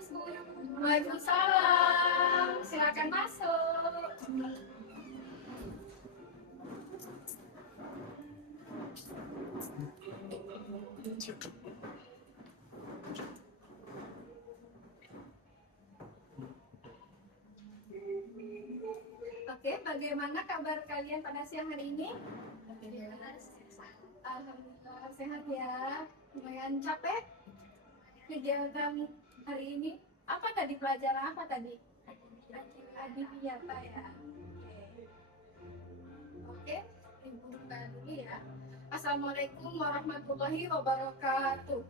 Assalamualaikum. Waalaikumsalam. Silakan masuk. Oke, bagaimana kabar kalian pada siang hari ini? Alhamdulillah sehat ya. Lumayan capek kegiatan hari ini. Apa tadi pelajaran apa tadi? Adiwiyata ya. Oke, ibu buka dulu ya. Assalamualaikum warahmatullahi wabarakatuh.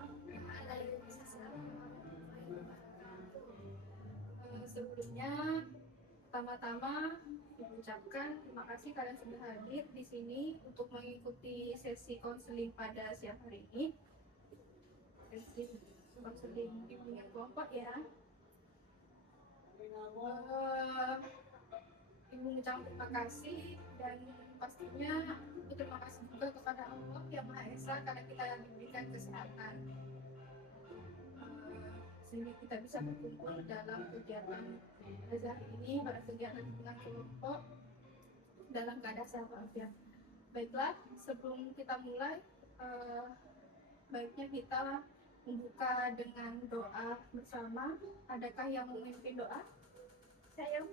Sebelumnya, pertama-tama mengucapkan terima kasih kalian sudah hadir di sini untuk mengikuti sesi konseling pada siang hari ini. Sesi konseling bimbingan kelompok ya. Ibu mengucapkan terima kasih dan pastinya terima kasih juga kepada Allah yang Maha Esa karena kita diberikan kesehatan sehingga kita bisa berkumpul dalam kegiatan belajar ini pada kegiatan bimbingan kelompok dalam keadaan sehat walafiat. Baiklah, sebelum kita mulai, baiknya kita membuka dengan doa bersama. Adakah yang memimpin doa? Saya.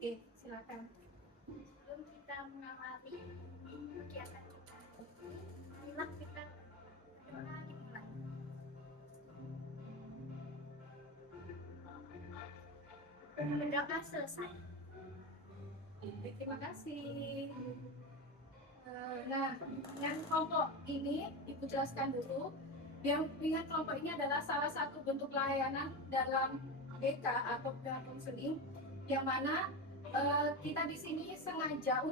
Oke, silakan. Sebelum kita mengawali kegiatan kita, marilah kita berdoa dimulai. Berdoa selesai. Terima kasih. Nah, yang kelompok ini Ibu jelaskan dulu. Bimbingan kelompok ini adalah salah satu bentuk layanan dalam BK atau bimbingan konseling, yang mana kita di sini sengaja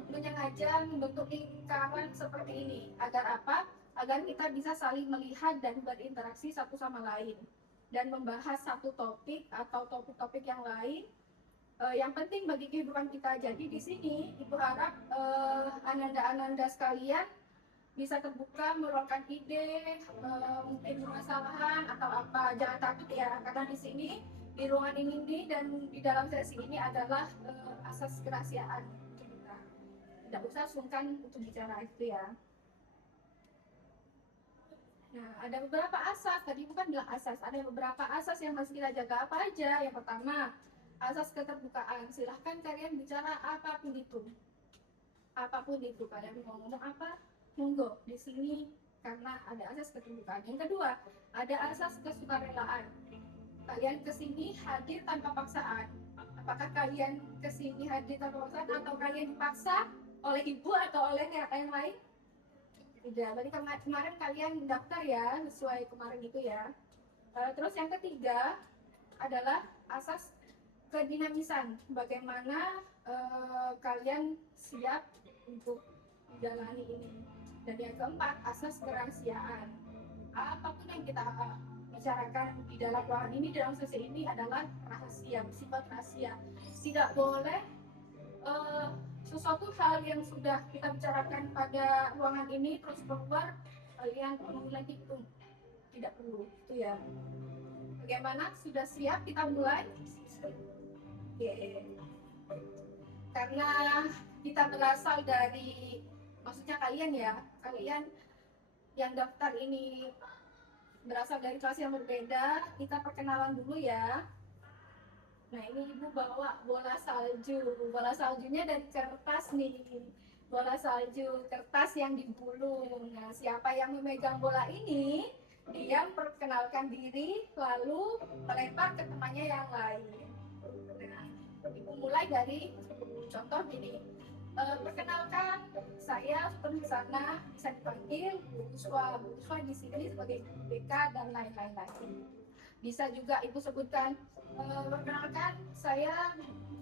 membentuk lingkaran seperti ini. Agar apa? Agar kita bisa saling melihat dan berinteraksi satu sama lain dan membahas satu topik atau topik-topik yang lain yang penting bagi kehidupan kita. Jadi di sini Ibu harap ananda-ananda sekalian bisa terbuka meluangkan ide, mungkin permasalahan atau apa. Jangan takut ya, karena di sini di ruangan ini dan di dalam sesi ini adalah asas kerahasiaan kita. Tidak usah sungkan untuk bicara itu ya. Nah, ada beberapa asas, tadi bukan bilang asas, ada beberapa asas yang harus kita jaga. Apa aja? Yang pertama, asas keterbukaan. Silahkan kalian bicara apapun itu. Apapun itu, kalian mau ngomong apa, monggo di sini karena ada asas keterbukaan. Yang kedua, ada asas kesukarelaan. Kalian kesini hadir tanpa paksaan. Apakah kalian kesini hadir tanpa paksaan atau kalian dipaksa oleh ibu atau oleh yang lain? Tidak, berarti kemarin kalian daftar ya, sesuai kemarin itu ya. Terus yang ketiga adalah asas kedinamisan. Bagaimana kalian siap untuk menjalani ini. Dan yang keempat, asas kerahasiaan. Apapun yang kita bicarakan di dalam ruangan ini, dalam sesi ini adalah rahasia, bersifat rahasia. Tidak boleh sesuatu hal yang sudah kita bicarakan pada ruangan ini terus keluar kalian lagi itu tidak perlu itu ya. Bagaimana, sudah siap kita mulai? Karena kita berasal dari, maksudnya kalian ya, kalian yang daftar ini berasal dari kelas yang berbeda, kita perkenalan dulu ya. Nah, ini ibu bawa bola salju. Bola saljunya dari kertas nih. Bola salju kertas yang digulung. Nah, siapa yang memegang bola ini, dia memperkenalkan diri lalu melempar ke temannya yang lain. Nah, ibu mulai dari contoh gini. Perkenalkan, saya seperti sana bisa dipanggil Bu Swa di sini sebagai BK dan lain-lain lagi. Bisa juga ibu sebutkan, perkenalkan saya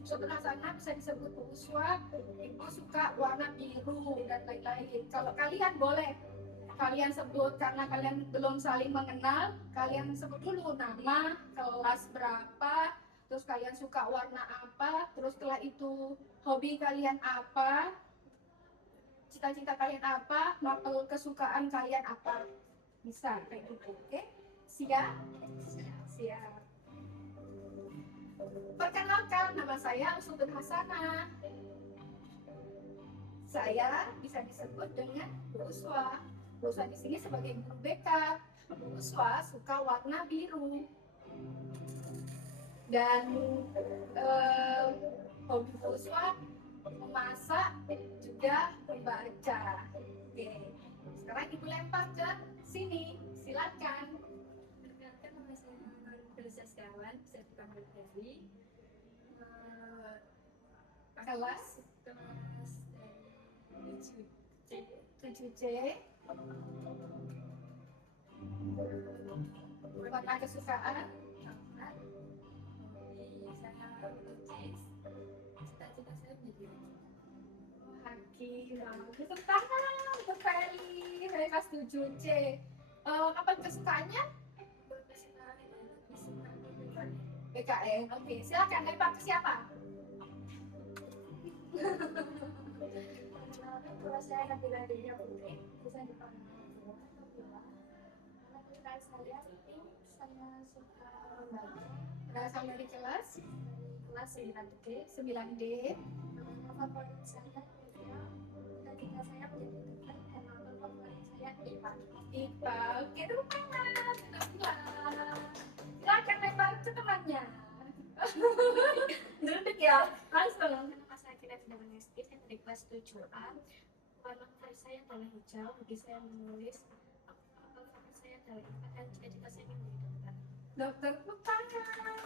Usutun Hasanah bisa disebut uswa, ibu suka warna biru dan lain-lain. Kalau kalian boleh kalian sebut, karena kalian belum saling mengenal, kalian sebut dulu nama, kelas berapa, terus kalian suka warna apa, terus setelah itu hobi kalian apa, cita-cita kalian apa, mapel kesukaan kalian apa. Bisa kayak gitu, oke? Siap? Siap. Perkenalkan, nama saya Usutun Hasanah. Saya bisa disebut dengan Bu Uswa. Bu Uswa di sini sebagai guru BK. Bu Uswa suka warna biru. Dan hobi Bu Uswa memasak juga membaca. Oke. Sekarang ibu lempar ke sini. Silakan. Perkenalkan, nama saya Felicia Setiawan, bisa dipanggil Dewi. Kelas Kelas 7C. 7C. Warna kesukaan. Hobi saya melukis. Cita-cita saya menjadi Hakim. Tepuk tangan untuk Feli. Feli kelas 7C. Apa kesukaannya? berkesukaan dengan BKN. Oke, silakan lempar ke siapa? Kalau saya Nabila Dewi Putri, bisa dipanggil Nabila. Karena saya saya suka membaca. Berasal dari kelas Kelas 9D. 9D. Favorit saya ketika saya menjadi teman, dan favorit saya IPA. IPA. Oke, tepuk tangan. Alhamdulillah. Silakan lempar ke temannya. Duduk ya, langsung. Kenapa saya tidak SD, saya dari kelas 7A. Warna favorit saya adalah hijau, hobi saya menulis. Favorit saya adalah IPA, dan cita-cita saya menjadi dokter. Dokter, tepuk tangan.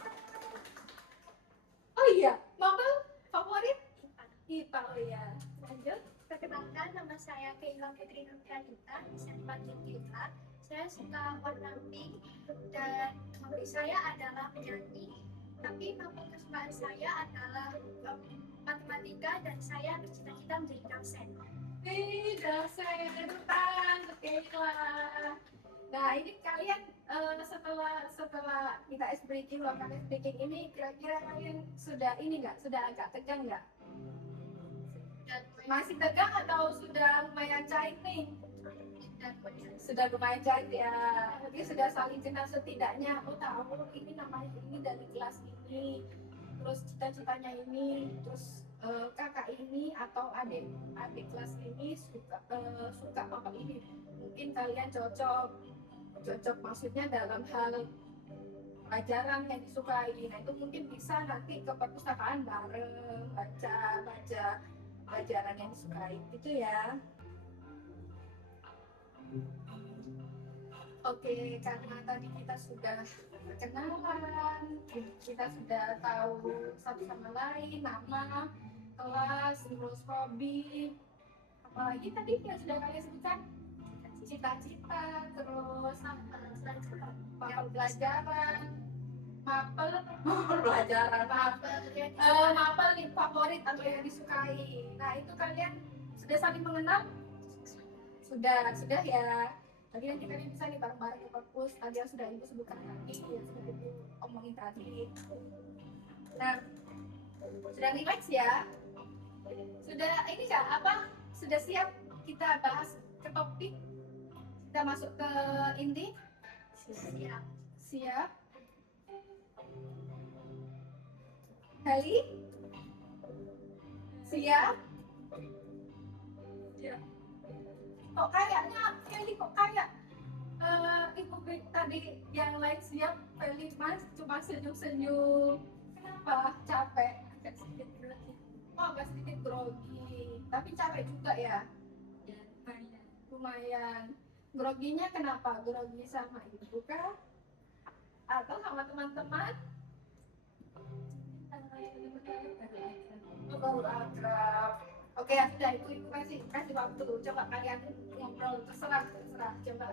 Oh iya, mapel favorit IPA. IPA. Oh iya, lanjut. Perkenalkan, nama saya Keila Fitri Nurkanita, bisa dipanggil Keila. Saya suka warna pink dan hobi saya adalah menyanyi. Tapi mapel kesukaan saya adalah matematika dan saya bercita-cita menjadi dosen. Tidak, saya depan, Keila. Nah, ini kalian setelah kita ice breaking, waktu ice breaking ini, kira-kira kalian sudah ini nggak? Sudah agak tegang nggak? Dan Masih tegang atau sudah lumayan cair nih? Sudah lumayan cair ya. Mungkin sudah saling kenal setidaknya. Oh tahu ini namanya ini dari kelas ini. Terus cita-citanya ini. Terus kakak ini atau adik kelas ini suka apa ini. Mungkin kalian cocok maksudnya dalam hal pelajaran yang disukai. Nah itu mungkin bisa nanti ke perpustakaan bareng baca pelajaran yang disukai gitu ya. Oke, karena tadi kita sudah perkenalan, kita sudah tahu satu sama lain, nama, kelas, terus hobi, apalagi tadi yang sudah kalian sebutkan, cita-cita, terus mapel pelajaran, mapel pelajaran, mapel nih favorit atau yang disukai. Nah itu kalian sudah saling mengenal? Sudah ya. Tadi nanti kalian bisa nih bareng-bareng ke perpus. Tadi yang sudah ibu sebutkan tadi, yang sudah ibu omongin tadi. Nah, sudah relax ya? Sudah ini nggak apa? Sudah siap kita bahas ke topik? Kita masuk ke inti? siap. Siap. Hali? Siap? Siap. Kok kayaknya Feli kok kayak ibu tadi yang lain siap, Feli mas cuma senyum-senyum. Kenapa? Capek? Agak sedikit grogi. Oh agak sedikit grogi, tapi capek juga ya? Ya, lumayan. Lumayan. Groginya kenapa? Grogi sama ibu kah? Atau sama teman-teman? Baru akrab. Oke ya sudah, ibu kasih waktu. Coba kalian ngobrol, terserah. Coba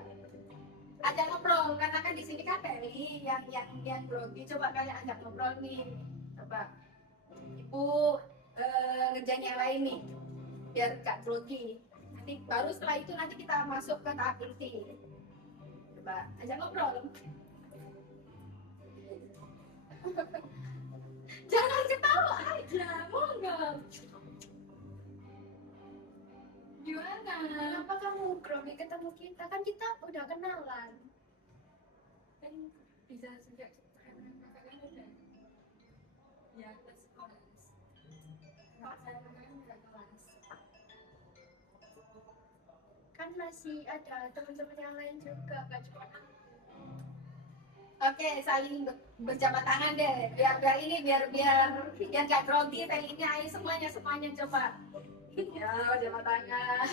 ajak ngobrol, karena kan di sini kan Feli yang grogi. Coba kalian ajak ngobrol nih. Coba Ibu ngerjain yang lain nih, biar gak grogi. Nanti baru setelah itu nanti kita masuk ke tahap inti. Coba ajak ngobrol. Jangan ketawa aja, monggo. Gimana? Kenapa kamu grogi ketemu kita? Kan kita udah kenalan. Kan bisa sejak karena kakaknya udah ya kelas Pak saya kan nggak kelas. Kan masih ada teman-teman yang lain juga, gak cuma aku. Oke, saling berjabat tangan deh. Biar gak grogi. Ini ayo semuanya coba. Ya, jabat tangan.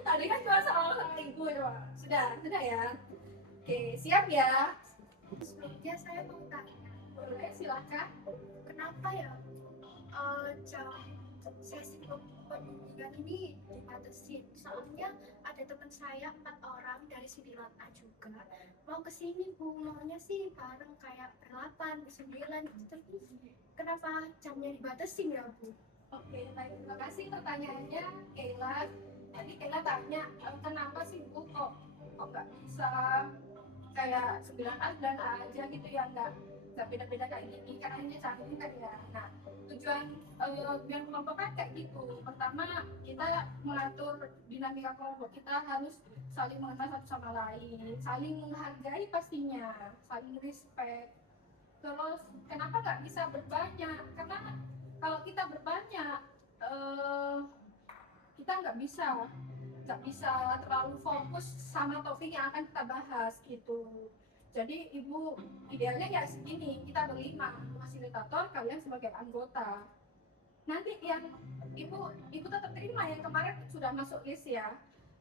Tadi kan cuma sama ibu ya. Sudah ya. Oke, siap ya. Sebelumnya saya mau tanya, Boleh silakan. kenapa ya jam sesi pembimbingan ini dibatasin? Soalnya ada teman saya 4 orang dari 9A juga mau kesini Bu, maunya sih bareng kayak ber-8, ber-9 gitu. Tapi kenapa jamnya dibatasin ya Bu? Oke, baik. Terima kasih pertanyaannya, Kayla. Tadi Kayla tanya, kenapa sih Bu kok nggak bisa kayak 9A dan A aja gitu ya, nggak beda-beda kayak gini, karena ini canggih kan ya. Nah, tujuan biar kelompok kan kayak gitu. Pertama, kita mengatur dinamika kelompok, kita harus saling mengenal satu sama lain, saling menghargai pastinya, saling respect. Terus kenapa nggak bisa berbanyak? Karena kalau kita berbanyak, kita nggak bisa terlalu fokus sama topik yang akan kita bahas gitu. Jadi ibu idealnya ya segini, kita berlima, fasilitator, kalian sebagai anggota. Nanti yang ibu tetap terima yang kemarin sudah masuk list ya.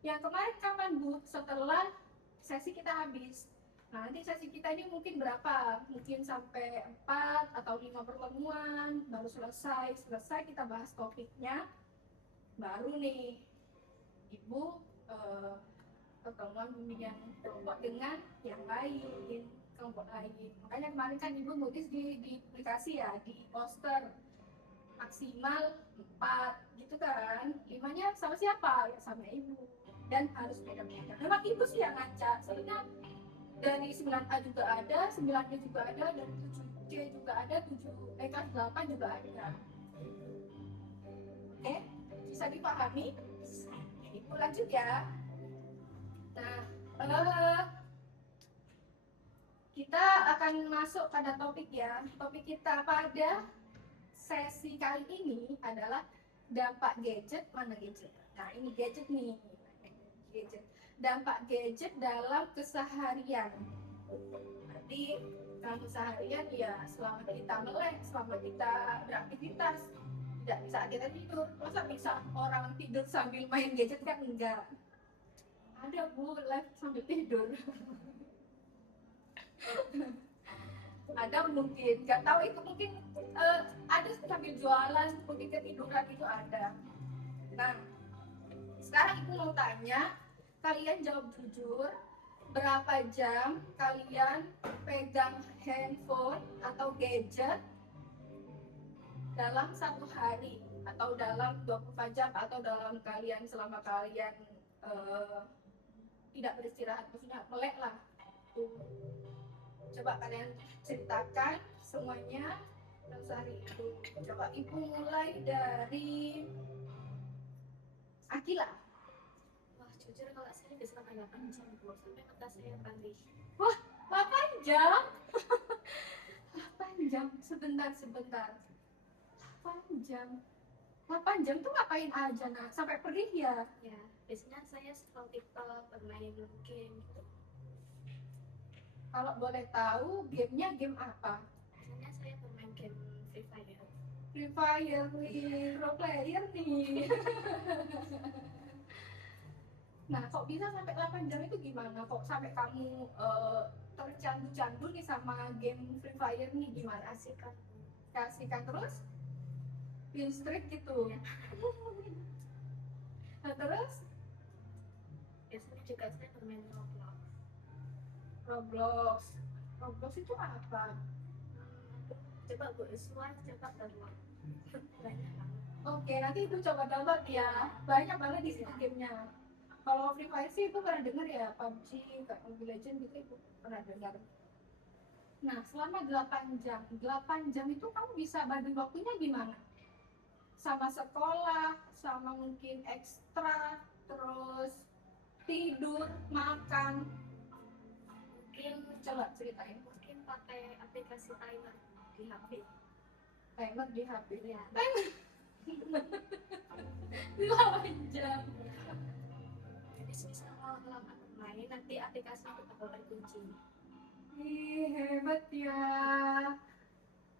Yang kemarin kapan Bu? Setelah sesi kita habis. Nah, nanti sesi kita ini mungkin berapa? Mungkin sampai 4 atau 5 pertemuan, baru selesai kita bahas topiknya. Baru nih ibu pertemuan bimbingan kelompok dengan yang lain, kelompok lain. Makanya kemarin kan ibu nulis di aplikasi ya, di poster maksimal 4 gitu kan. 5-nya sama siapa? Ya sama ibu. Dan harus beda-beda. Memang ibu sih yang ngacak. Soalnya dari 9A juga ada, 9B juga ada, dan 7C juga ada, kelas 8 juga ada. Oke, bisa dipahami? Ibu lanjut ya. Nah, kita akan masuk pada topik ya. Topik kita pada sesi kali ini adalah dampak gadget. Mana gadget? Nah, ini gadget nih. Gadget. Dampak gadget dalam keseharian. Nanti dalam keseharian ya selama kita melek, selama kita beraktivitas, tidak bisa kita tidur. Masa bisa orang tidur sambil main gadget kan enggak? Ada Bu, live sambil tidur. Ada mungkin, nggak tahu itu mungkin ada sambil jualan, mungkin ketiduran itu ada. Nah, sekarang ibu mau tanya, kalian jawab jujur, berapa jam kalian pegang handphone atau gadget dalam satu hari, atau dalam 24 jam, atau dalam kalian selama kalian tidak beristirahat, maksudnya melek lah. Coba kalian ceritakan semuanya dalam sehari itu. Coba ibu mulai dari Akila. Wah, jujur kalau saya bisa sampai 8 jam Bu, sampai mata saya perih. Wah, 8 jam? 8 jam, sebentar. 8 jam. 8 jam tuh ngapain aja nak? Sampai perih ya? Ya, biasanya saya scroll TikTok, bermain game gitu. Kalau boleh tahu, gamenya game apa? Biasanya saya bermain game Free Fire. Free Fire nih, pro player nih. Nah, kok bisa sampai 8 jam itu gimana? Kok sampai kamu tercandu-candu nih sama game Free Fire nih, gimana sih kan? Kasihkan terus? Win streak gitu. Ya. Nah, terus? Biasanya juga saya bermain Roblox. Roblox itu apa? Coba Bu Iswa, coba download. Banyak banget. Oke, nanti itu coba download ya. Banyak banget di situ gamenya. Kalau Free Fire sih itu pernah dengar ya, PUBG, kayak Mobile Legends gitu itu pernah dengar. Nah, selama 8 jam itu kamu bisa bagi waktunya gimana? Sama sekolah, sama mungkin ekstra, terus tidur, makan. Mungkin Coba ceritain. mungkin pakai aplikasi timer di HP. Timer di HP. Ya. Timer 8 jam. Jadi misal kalau lama main nanti aplikasi itu bakal terkunci. Ih, hebat ya.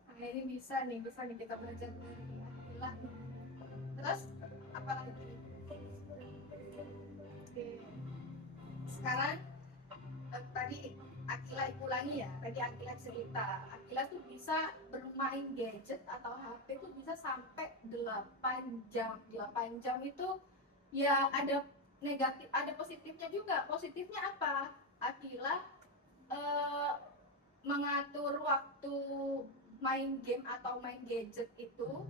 Nah, ini bisa nih kita belajar dari Akila. Terus apa lagi? Oke. Sekarang tadi Akila ulangi ya. Tadi Akila cerita, Akila tuh bisa bermain gadget atau HP tuh bisa sampai 8 jam. 8 jam itu ya ada negatif, ada positifnya juga. Positifnya apa? Akila mengatur waktu main game atau main gadget itu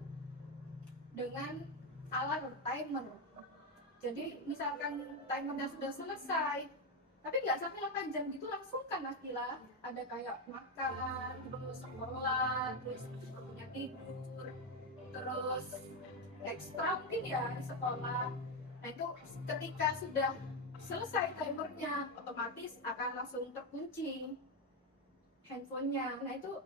dengan alarm timer. Jadi misalkan timernya sudah selesai, tapi nggak sampai 8 jam gitu langsung kan Akila ada kayak makan, terus sekolah, terus punya tidur, terus ekstra mungkin ya di sekolah. Nah itu ketika sudah selesai timernya otomatis akan langsung terkunci handphonenya. Nah itu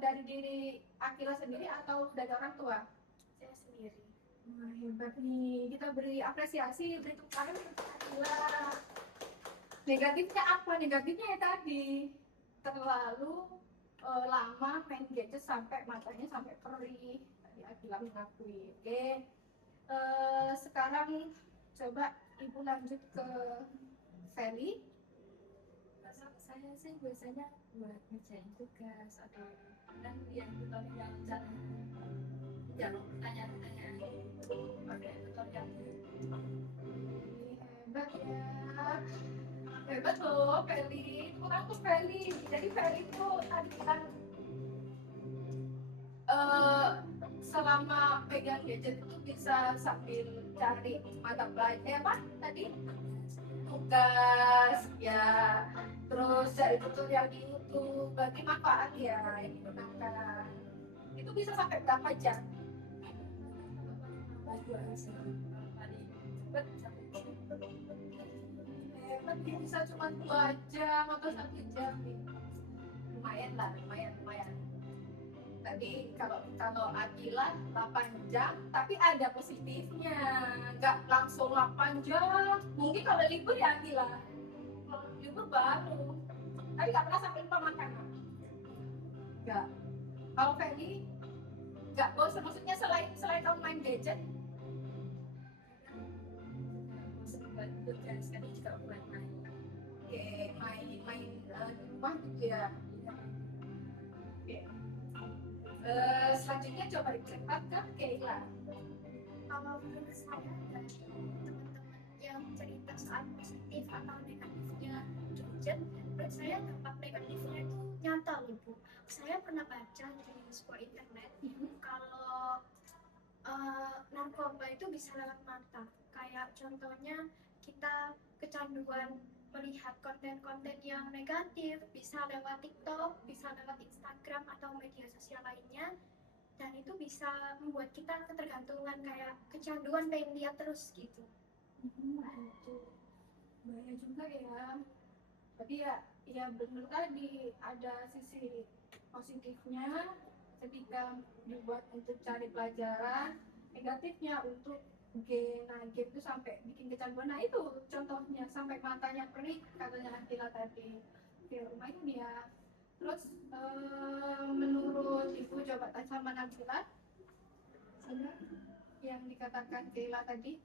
dari diri Akila sendiri atau dari orang tua? Saya sendiri. Wah, hebat nih, kita beri apresiasi, beri tepuk tangan untuk Akila. Negatifnya apa? Negatifnya ya tadi terlalu lama main gadget sampai matanya sampai perih. Tadi Akila mengakui. Oke. Sekarang coba ibu lanjut ke Feli. Saya sih biasanya buat ngerjain tugas atau kadang yang tutorial jawab pertanyaan-pertanyaan pakai tutorial. Hebat ya, hebat loh Feli. Kurang tuh Feli. Jadi Feli itu tadi kan selama pegang gadget itu bisa sambil cari mata pelajaran apa tadi tugas ya, terus cari tutorial di YouTube. Berarti manfaat ya yang digunakan. Itu bisa sampai berapa jam? Hebat, dia bisa cuma 2 jam atau 1 jam. Lumayan lah, lumayan. Tadi kalau Akila 8 jam, tapi ada positifnya. Nggak langsung 8 jam. Mungkin kalau libur ya Akila. Kalau libur baru. Tapi nggak pernah sampai lupa makan. Nggak. Kalau Feli nggak bosan, maksudnya selain kamu main gadget. Buat tugas kan juga buat main. Oke, main di rumah gitu ya. Oke. Selanjutnya coba diceritakan Keila. Kalau menurut saya dari teman-teman yang cerita soal positif atau negatifnya gadget, menurut saya dampak negatifnya itu nyata loh Bu. Saya pernah baca di sebuah internet kalau narkoba itu bisa lewat mata. Kayak contohnya kita kecanduan melihat konten-konten yang negatif, bisa lewat TikTok, bisa lewat Instagram atau media sosial lainnya, dan itu bisa membuat kita ketergantungan, kayak kecanduan pengen lihat terus gitu. Itu bahaya juga ya. Tapi ya benar tadi ada sisi positifnya ketika dibuat untuk cari pelajaran, negatifnya untuk game. Nah, game itu sampai bikin kecanduan. Nah, itu contohnya sampai matanya perih katanya Akila tadi. Oke, lumayan ya. Terus menurut Ibu coba tanya sama Nabila yang dikatakan Keila tadi.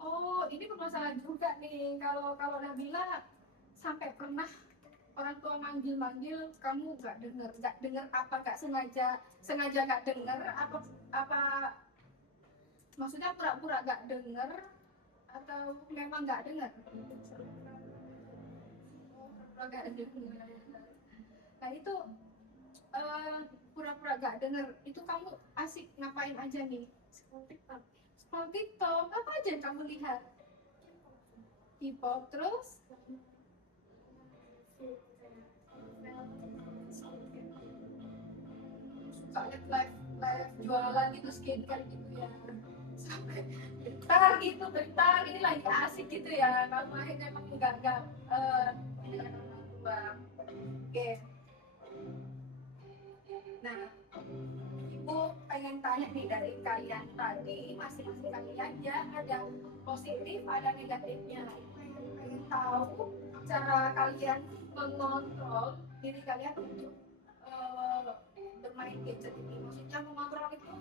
Oh, ini bermasalah juga nih. Kalau Nabila sampai pernah orang tua manggil kamu nggak dengar apa nggak sengaja nggak dengar apa maksudnya pura-pura nggak dengar atau memang nggak dengar? pura-pura gak denger. Nah itu pura-pura gak denger itu kamu asik ngapain aja nih? Scroll TikTok. Scroll TikTok, apa aja yang kamu lihat? K-pop terus? Suka liat live jualan gitu, skincare gitu ya. Sampai bentar ini lagi asik gitu ya. Kamu akhirnya emang gak dengan orang tua. Oke. Nah, Ibu pengen tanya nih dari kalian tadi, masing-masing kalian ya ada positif, ada negatifnya. Ibu pengen tahu cara kalian mengontrol diri kalian untuk bermain gadget ini. Maksudnya mengontrol itu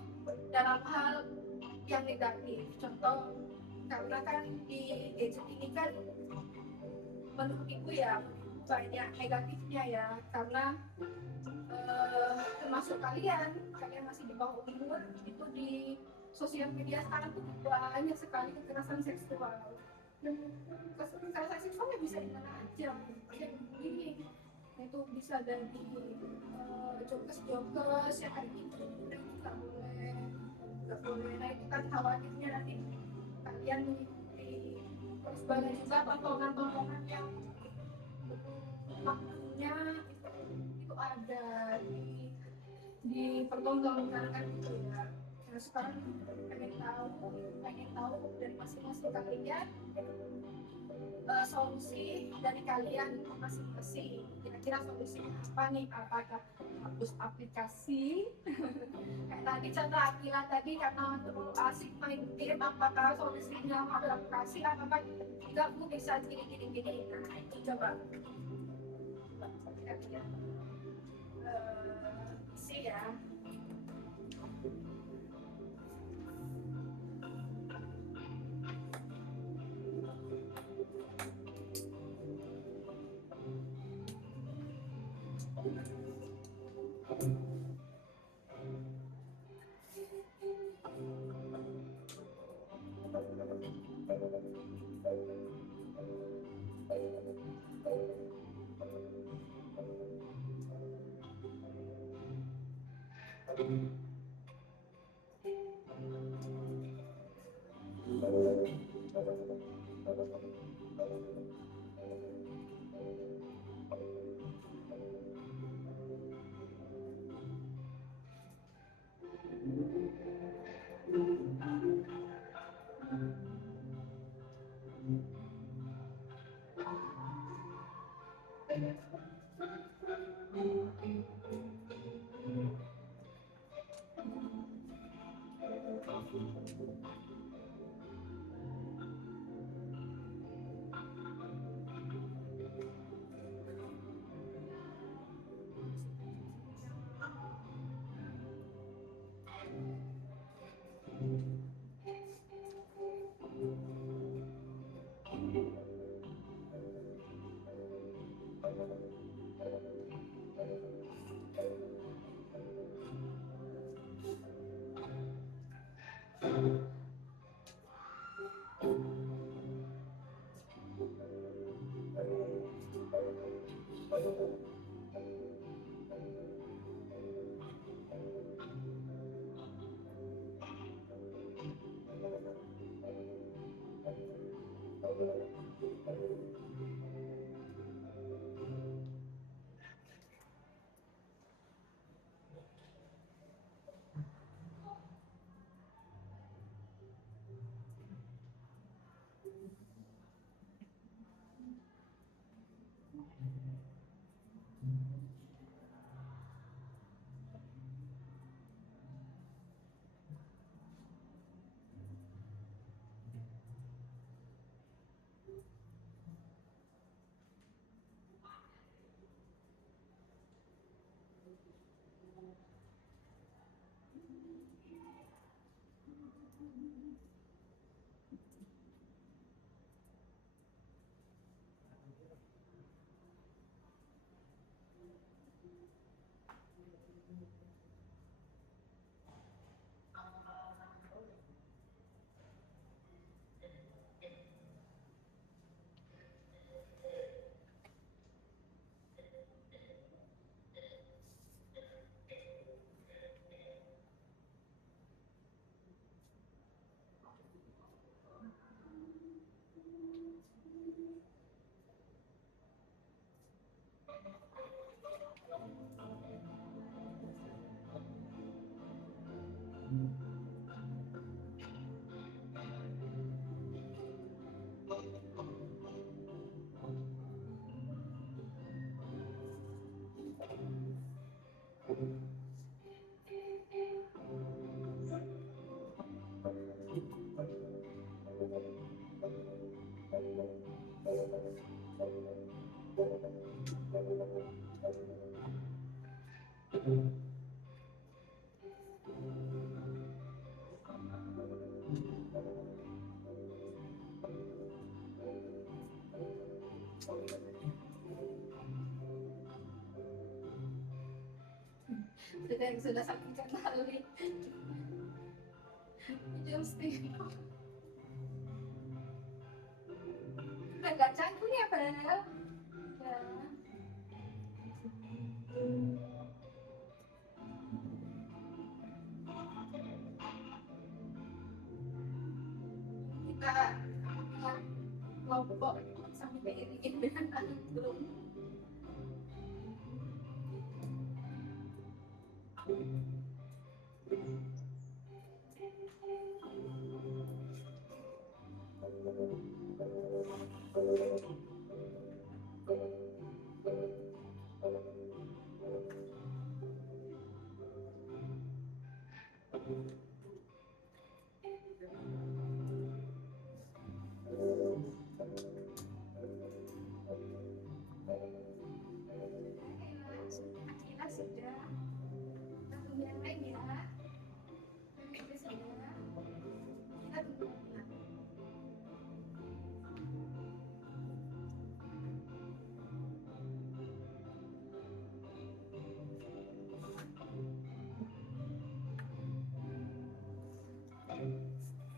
dalam hal yang negatif. Contoh, karena kan di gadget ini kan menurut Ibu ya banyak negatifnya ya, karena termasuk kalian masih di bawah umur itu di sosial media sekarang tuh banyak sekali kekerasan seksual. Dan kekerasan seksualnya bisa di mana aja, yang bullying itu bisa dari jokes yang kayak gitu, udah nggak boleh. Nah itu kan khawatirnya nanti kalian mengikuti, terus banyak juga tontonan yang maknanya itu ada di pertontonan gitu ya. Nah sekarang pengen tahu dari masing-masing kalian solusi dari kalian masing-masing. Kira-kira solusinya apa nih? Apakah hapus aplikasi? Kayak tadi contoh Akila tadi karena terlalu asik main game, apakah solusinya hapus aplikasi? Apakah kamu bisa gini? Nah itu coba kalian isi ya. Sudah satu kali jam setengah udah nggak canggung ya Bel ya. Kita kelompok sampai diiringin dengan angklung. Akila sudah. Kita tunggu yang lain ya. Kita sudah. Kita tunggu.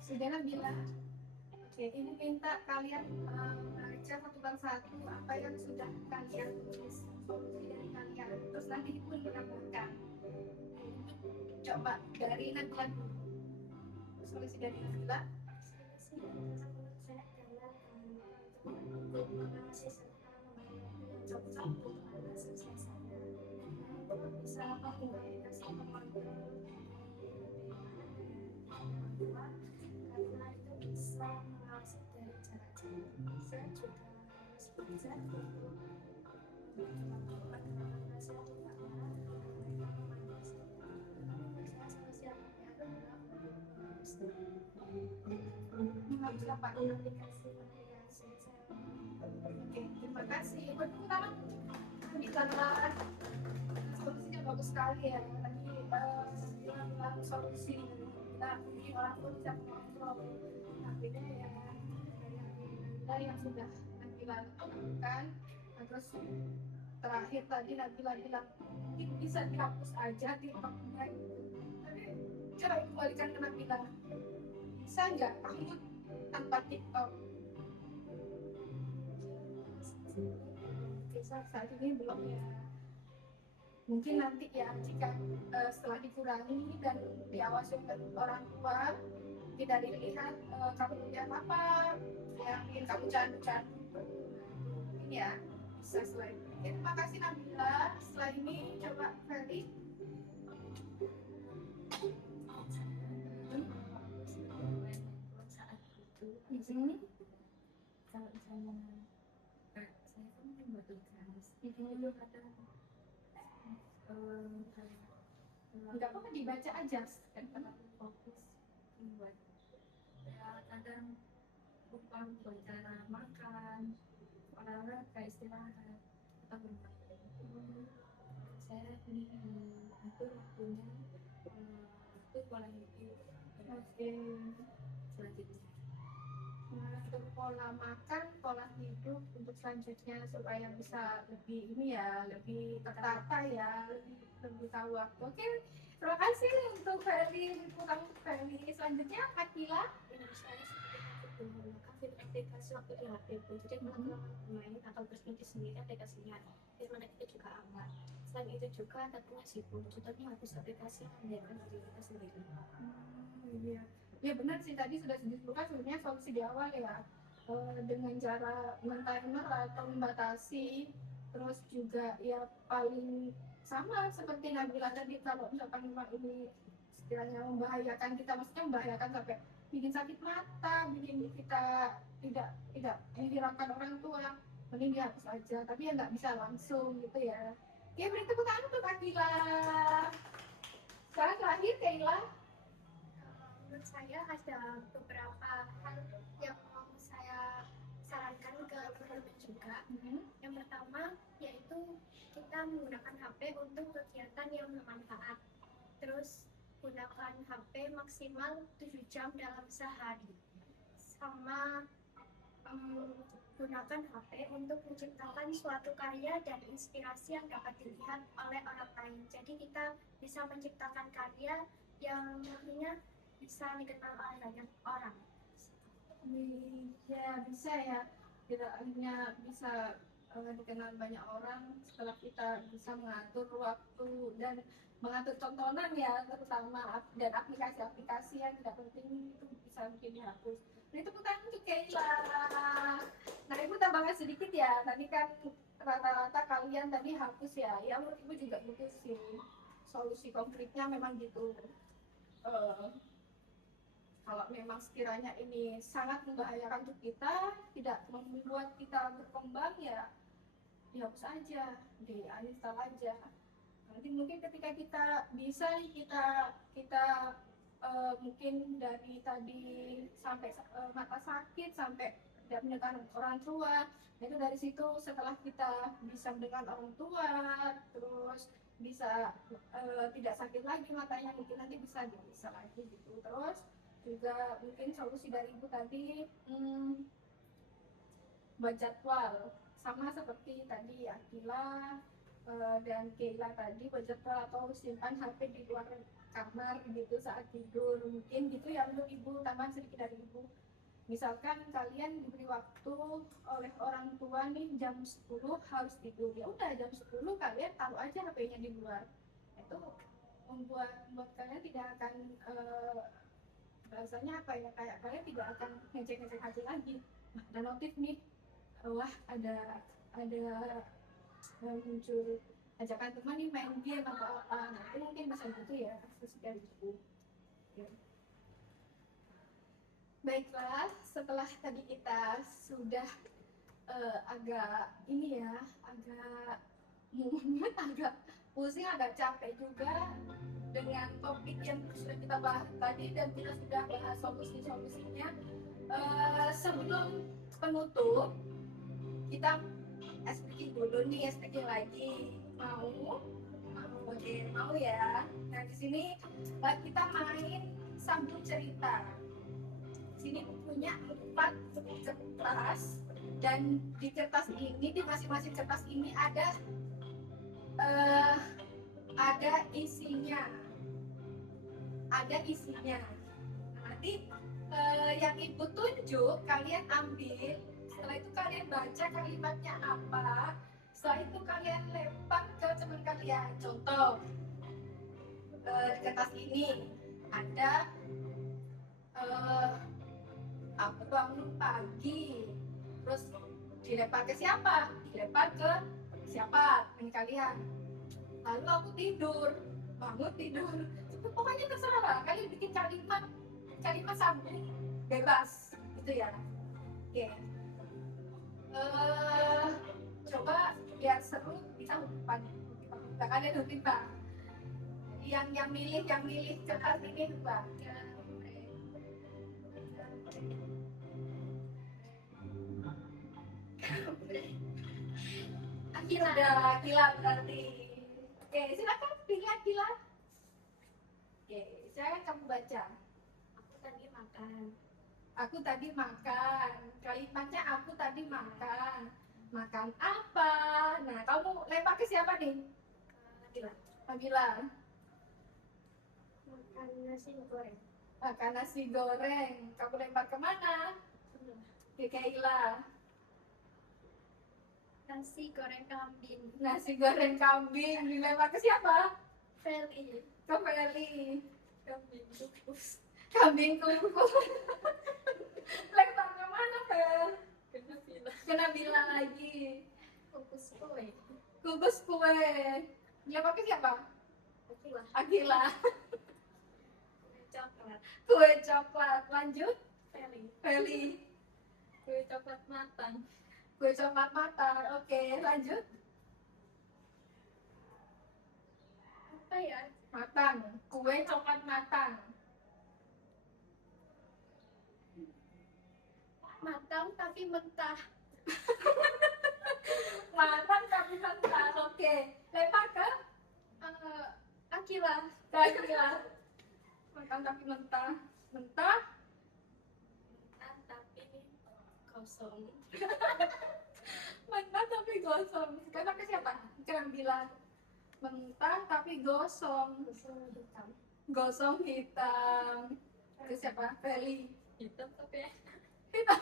Sudah Nabila. Oke, ini minta kalian baca satu per satu apa yang sudah kalian tulis, solusi dari kalian. Terus nanti pun menambahkan. Coba dari Nabila dulu. Solusi dari Nabila. Bisa mengkomunikasi karena itu bisa mengawasi dari jarak jauh. Saya juga harus belajar untuk melakukan hal-hal saya tidak marah ketika mereka memandang saya. Saya siapnya adalah Menghabis apa? aplikasi saya. Oke, terima kasih. Berdua tangan. Nabila. Solusinya bagus sekali ya. Tadi bilang solusi kita mungkin orang tua bisa mengontrol. Nah, beda ya dari yang sudah Nabila lakukan. Nah, terus terakhir tadi Nabila bilang mungkin bisa dihapus aja TikToknya gitu. Tapi coba kembalikan ke Nabila. Bisa nggak kamu tanpa TikTok? Saat ini belum ya. Mungkin nanti ya jika setelah dikurangi dan diawasi oleh orang tua, tidak dilihat kamu punya apa yang ingin kamu candu-candu, mungkin ya bisa sesuai. Oke, terima kasih Nabila. Setelah ini coba Ferry. Saat itu kalau misalnya saya kan membuat tugas itu kadang Nggak apa-apa dibaca aja. kan terlalu fokus membuat ya kadang lupa buat cara makan olahraga istirahat atau bermain. Saya ini atur waktunya itu pola hidup Oke. selanjutnya. Mengatur pola makan, pola hidup untuk selanjutnya supaya bisa lebih ini ya, lebih tertata ya, lebih tahu waktu. Oke, terima kasih untuk Ferry, kamu Ferry. Selanjutnya Akila. Saya seperti menggunakan fitur aplikasi waktu di HP pun. Jadi kalau bermain atau bermain sendiri aplikasinya, firman itu juga aman. Selain itu juga tentunya sibuk. Contohnya habis aplikasi membiarkan diri kita sendiri. Iya, ya benar sih tadi sudah disebutkan sebenarnya solusi di awal ya. Dengan cara men-timer atau membatasi, terus juga ya paling sama seperti Nabila tadi, kalau misalkan memang ini sekiranya membahayakan kita, maksudnya membahayakan sampai bikin sakit mata, bikin kita tidak dihiraukan orang tua, mending dihapus aja. Tapi ya nggak bisa langsung gitu ya. Oke, beri tepuk tangan untuk Akila. menurut saya ada beberapa hal yang mau saya sarankan ke teman-teman juga. Yang pertama yaitu kita menggunakan HP untuk kegiatan yang bermanfaat. Terus gunakan HP maksimal 7 jam dalam sehari. Sama gunakan HP untuk menciptakan suatu karya dan inspirasi yang dapat dilihat oleh orang lain. Jadi kita bisa menciptakan karya yang nantinya bisa dikenal oleh banyak orang. Ya bisa ya, tidak hanya bisa dikenal banyak orang setelah kita bisa mengatur waktu dan mengatur tontonan ya, terutama dan aplikasi-aplikasi yang tidak penting itu bisa mungkin dihapus. Nah itu pertanyaan untuk Kayla. Nah ibu tambahkan sedikit ya, tadi kan rata-rata kalian tadi hapus ya, ya menurut ibu juga gitu sih, solusi konfliknya memang gitu. Kalau memang sekiranya ini sangat membahayakan untuk kita, tidak membuat kita berkembang ya dihapus aja, diuninstall aja. Nanti mungkin ketika kita bisa nih kita mungkin dari tadi sampai mata sakit sampai tidak mendengar orang tua, itu dari situ setelah kita bisa mendengar orang tua, terus bisa tidak sakit lagi matanya, mungkin nanti bisa lagi gitu. Terus juga mungkin solusi dari ibu tadi buat jadwal sama seperti tadi Akila dan Kayla tadi, buat jadwal atau simpan HP di luar kamar gitu saat tidur, mungkin gitu ya untuk ibu. Tambahan sedikit dari ibu, misalkan kalian diberi waktu oleh orang tua nih jam 10 harus tidur, ya udah jam 10 kalian taruh aja HP-nya di luar. Itu membuat kalian tidak akan rasanya apa ya, kayak kalian tidak akan ngecek HP lagi. Ada notif nih, wah ada muncul ajakan teman nih main game atau apa, nah itu mungkin bisa gitu ya, sesuai itu. Ya. Baiklah, setelah tadi kita sudah agak ini ya, agak agak pusing, agak capek juga dengan topik yang sudah kita bahas tadi, dan kita sudah bahas solusi-solusinya. Sebelum penutup, kita speaking dulu nih, speaking lagi. Mau? Oke, mau ya. Nah di sini kita main sambil cerita. Sini punya 4 kertas, dan di kertas ini, di masing-masing kertas ini ada isinya. Nanti yang ibu tunjuk kalian ambil, setelah itu kalian baca kalimatnya apa, setelah itu kalian lempar ke teman kalian. Contoh di kertas ini ada aku bangun pagi, terus dilempar ke siapa? Dilempar ke siapa? Teman kalian. Lalu aku tidur, bangun tidur. Pokoknya terserah lah, kalian bikin kalimat sambung bebas gitu ya. Oke. Coba biar seru kita umpan. Kalian umpan. Yang milih kertas ini Mbak. Akila berarti. Oke, silakan pilih Akila. Oke, silakan kamu baca. Aku tadi makan. Kalimatnya aku tadi makan. Makan apa? Nah, kamu lempar ke siapa nih? Akila. Makan nasi goreng. Makan nasi goreng. Kamu lempar kemana? Ke Kayla. Nasi goreng kambing. Nasi goreng kambing dilempar ke siapa? Feli. Ke Feli. Kambing kukus. Kambing kukus. Lempar ke mana, Fel? Kena bilang lagi. Kukus kue. Kukus kue. Dilempar ke siapa? Akila. Kue coklat. Kue coklat. Lanjut. Feli. Kue coklat matang. Kue coklat matang. Oke, lanjut. Apa ya? Matang. Kue coklat matang. matang tapi mentah. Matang tapi mentah. Oke. Lempar ke Akila. Akila. Matang tapi mentah. Mentah. Mentah tapi kosong. Mentah tapi gosong. Kata ke siapa? Keren bilang. Mentah tapi gosong. Kosong hitam. Gosong hitam. Itu siapa? Feli. Hitam tapi Hitam.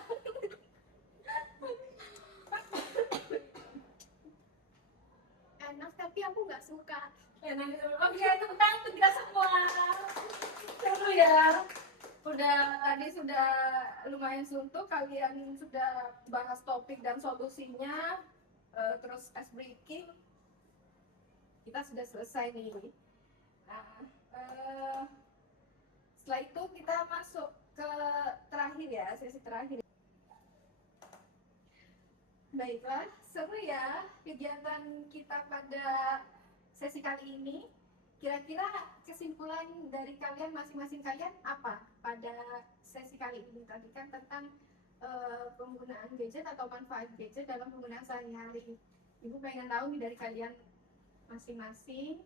Enak tapi aku nggak suka. Ya, nanti oke, tepuk tangan untuk kita semua. Seru ya. Tadi sudah lumayan suntuk, kalian sudah bahas topik dan solusinya, terus ice breaking. Kita sudah selesai nih. Nah, setelah itu kita masuk ke terakhir ya, sesi terakhir. Baiklah, seru ya kegiatan kita pada sesi kali ini. Kira-kira kesimpulan dari kalian masing-masing kalian apa pada sesi kali ini? Tadi kan tentang penggunaan gadget atau manfaat gadget dalam penggunaan sehari-hari. Ibu pengen tahu nih dari kalian masing-masing,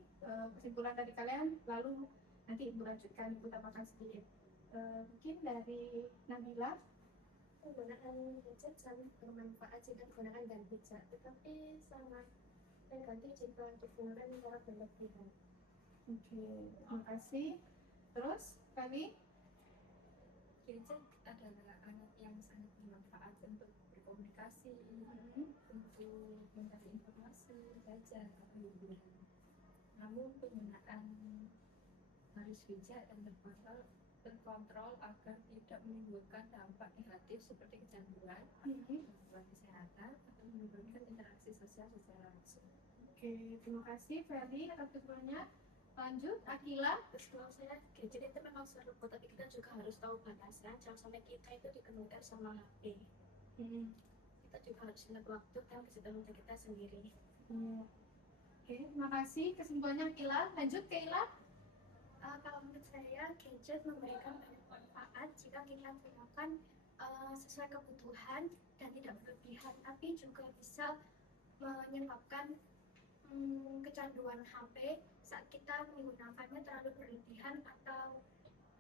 kesimpulan dari kalian, lalu nanti Ibu lanjutkan, Ibu tambahkan sedikit. Mungkin dari Nabila. penggunaan gadget sangat bermanfaat jika digunakan dengan bijak, tetapi sangat negatif jika digunakan secara berlebihan. Oke, terima kasih. Terus kali Gadget adalah alat yang sangat bermanfaat untuk berkomunikasi, untuk mencari informasi, belajar, atau hiburan. Namun penggunaan harus bijak dan terkontrol agar tidak menimbulkan dampak negatif seperti kecanduan, gangguan kesehatan, atau menimbulkan interaksi sosial secara langsung. Oke, terima kasih Ferdi atas kesimpulannya. Lanjut, Akila. Terus kalau saya gadget itu memang seru, tapi kita juga harus tahu batasnya, jangan sampai kita itu dikenakan sama HP. Kita juga harus ingat waktu dan kesehatan kita sendiri. Oke, terima kasih kesimpulannya Akila. Lanjut, Keila. Kalau menurut saya, gadget memberikan banyak manfaat jika kita gunakan sesuai kebutuhan dan tidak berlebihan, tapi juga bisa menyebabkan kecanduan HP saat kita menggunakannya terlalu berlebihan atau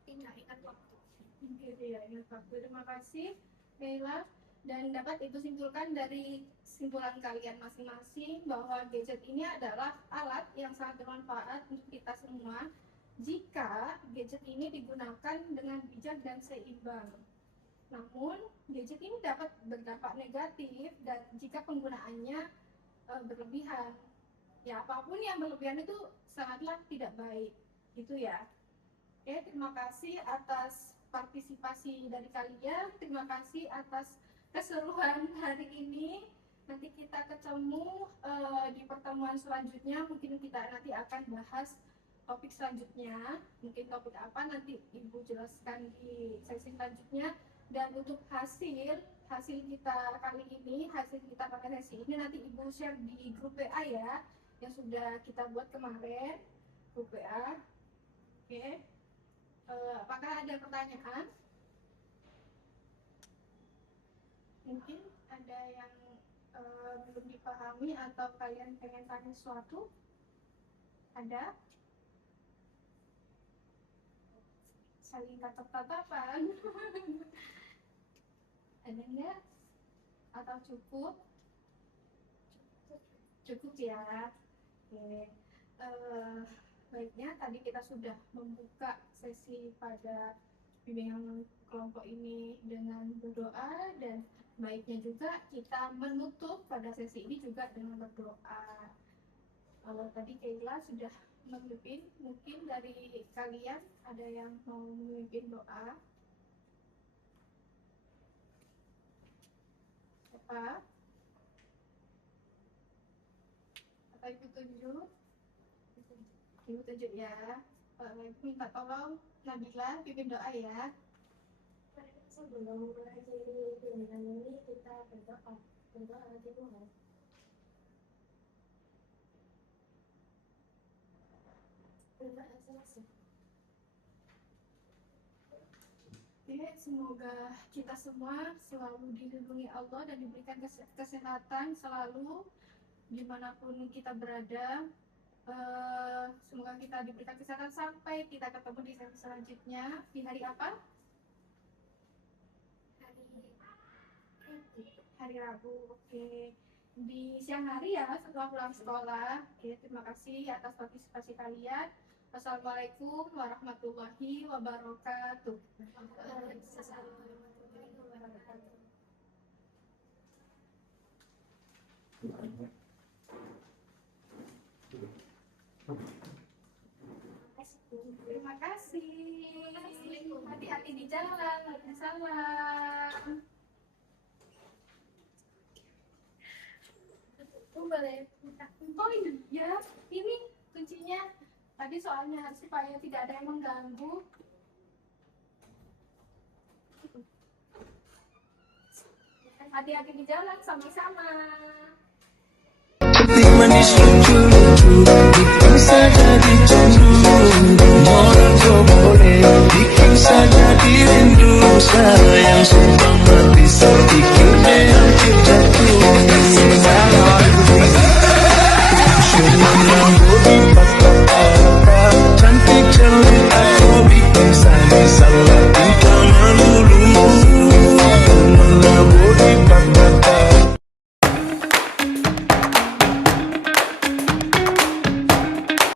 tidak ingat waktu. Oke, ya, ingat waktu. Terima kasih, Keila. Dan dapat Ibu simpulkan dari kesimpulan kalian masing-masing bahwa gadget ini adalah alat yang sangat bermanfaat untuk kita semua jika gadget ini digunakan dengan bijak dan seimbang. Namun, gadget ini dapat berdampak negatif dan jika penggunaannya berlebihan. Ya, apapun yang berlebihan itu sangatlah tidak baik. Gitu ya. Oke, terima kasih atas partisipasi dari kalian. Terima kasih atas keseruan hari ini. Nanti kita ketemu di pertemuan selanjutnya. Mungkin kita nanti akan bahas topik selanjutnya. Mungkin topik apa nanti Ibu jelaskan di sesi selanjutnya. Dan untuk hasil kita kali ini, hasil kita pada sesi ini nanti Ibu share di grup WA ya, yang sudah kita buat kemarin, grup WA. Oke. Apakah ada pertanyaan? Mungkin ada yang belum dipahami atau kalian pengen tanya sesuatu? Ada? Saling tatap-tatapan. Ada enggak? Atau cukup? Cukup ya. Oke. Baiknya tadi kita sudah membuka sesi pada bimbingan kelompok ini dengan berdoa, dan baiknya juga kita menutup pada sesi ini juga dengan berdoa. Tadi Keila sudah memimpin, mungkin dari kalian ada yang mau memimpin doa? Apa? Atau Ibu tunjuk? Ibu tunjuk ya. Ibu minta tolong Nabila pimpin doa ya. Sebelum mengakhiri bimbingan ini, kita berdoa. Berdoa hati Tuhan. Terima kasih. Oke, semoga kita semua selalu dilindungi Allah dan diberikan kesehatan selalu dimanapun kita berada. Semoga kita diberikan kesehatan sampai kita ketemu di sesi selanjutnya di hari apa? Hari Rabu. Oke. Di siang hari ya setelah pulang sekolah. Oke, terima kasih atas partisipasi kalian. Wassalamualaikum warahmatullahi wabarakatuh. Terima kasih. Hati-hati di jalan. Waalaikumsalam. Boleh minta. Oh iya, ini kuncinya. Tadi soalnya supaya tidak ada yang mengganggu. Hati-hati di jalan, sama-sama.